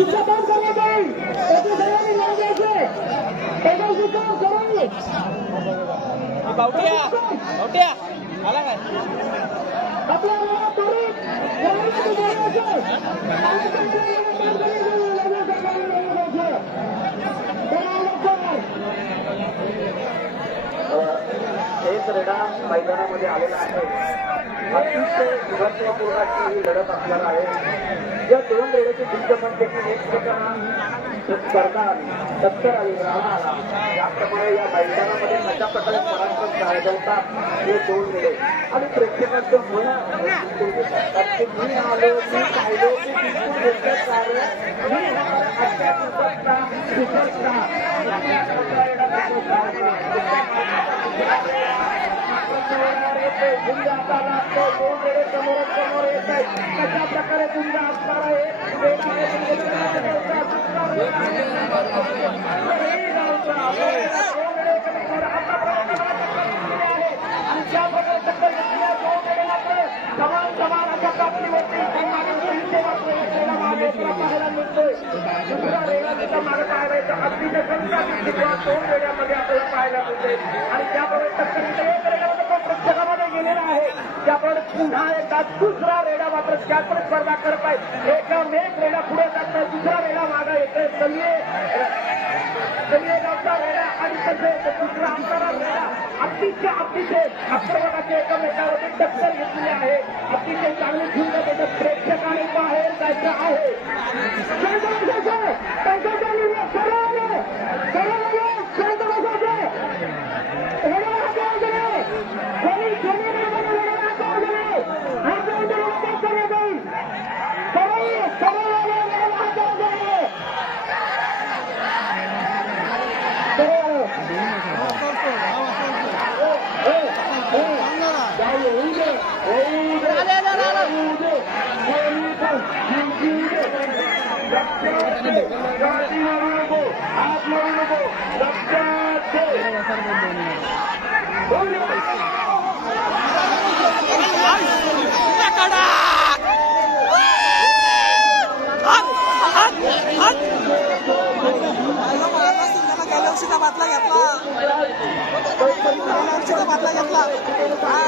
तिथलं काम करण्यात येईल त्याची सगळ्यांनी लढ द्यायचे त्याच्याशी काम करून बावट्या आला काय आपल्याला त्वरित एक रेडा मैदानामध्ये आलेला आहे. अतिशय महत्वपूर्ण अशी ही लढत आपल्याला आहे. या दोन रेड्याची दिग्गजांपैकी एक स्पर्धा टक्कर आली राणा आला. याप्रमाणे या मैदानामध्ये कशा प्रकारे पराक्रम गाजवतात हे दोन रेडे आणि प्रेक्षकांचं मन जिंकून घेतात. मी आलो मी पाहिलो मी जिंकून घेतलं कार्य मी आजच्या दिवसाचा सुपरस्टार गुंजा लागतो दोन रेडे समोर समोर येत आहेत. कशा प्रकारे गुंजा असणार आहे समान समान अशा प्राप्तीवरती पाहायला मिळतोय. दुसरा रेडा त्याच्या मागे पाहायचा अतिशय संख्यामध्ये दोन रेड्यामध्ये आपल्याला पाहायला मिळते आणि त्यामुळे टक्कर एक रेड्यामध्ये प्रत्येकामध्ये गेलेला आहे. त्यामुळे पुन्हा एकदा दुसरा रेडा मात्र त्याकडे स्पर्धा करत आहे. एक रेडा पुढे जात नाही दुसरा रेडा मागा येतोय. गावचा रेडा आणि तसे दुसरा आमचा रेडा अतिशय आक्रमणाचे एकमेकावरती टक्कर घेतली आहे. अतिशय चांगली झुंज त्याच्या प्रेक्षकाने बाहेर जायचं आहे. बातला घेतला घेतला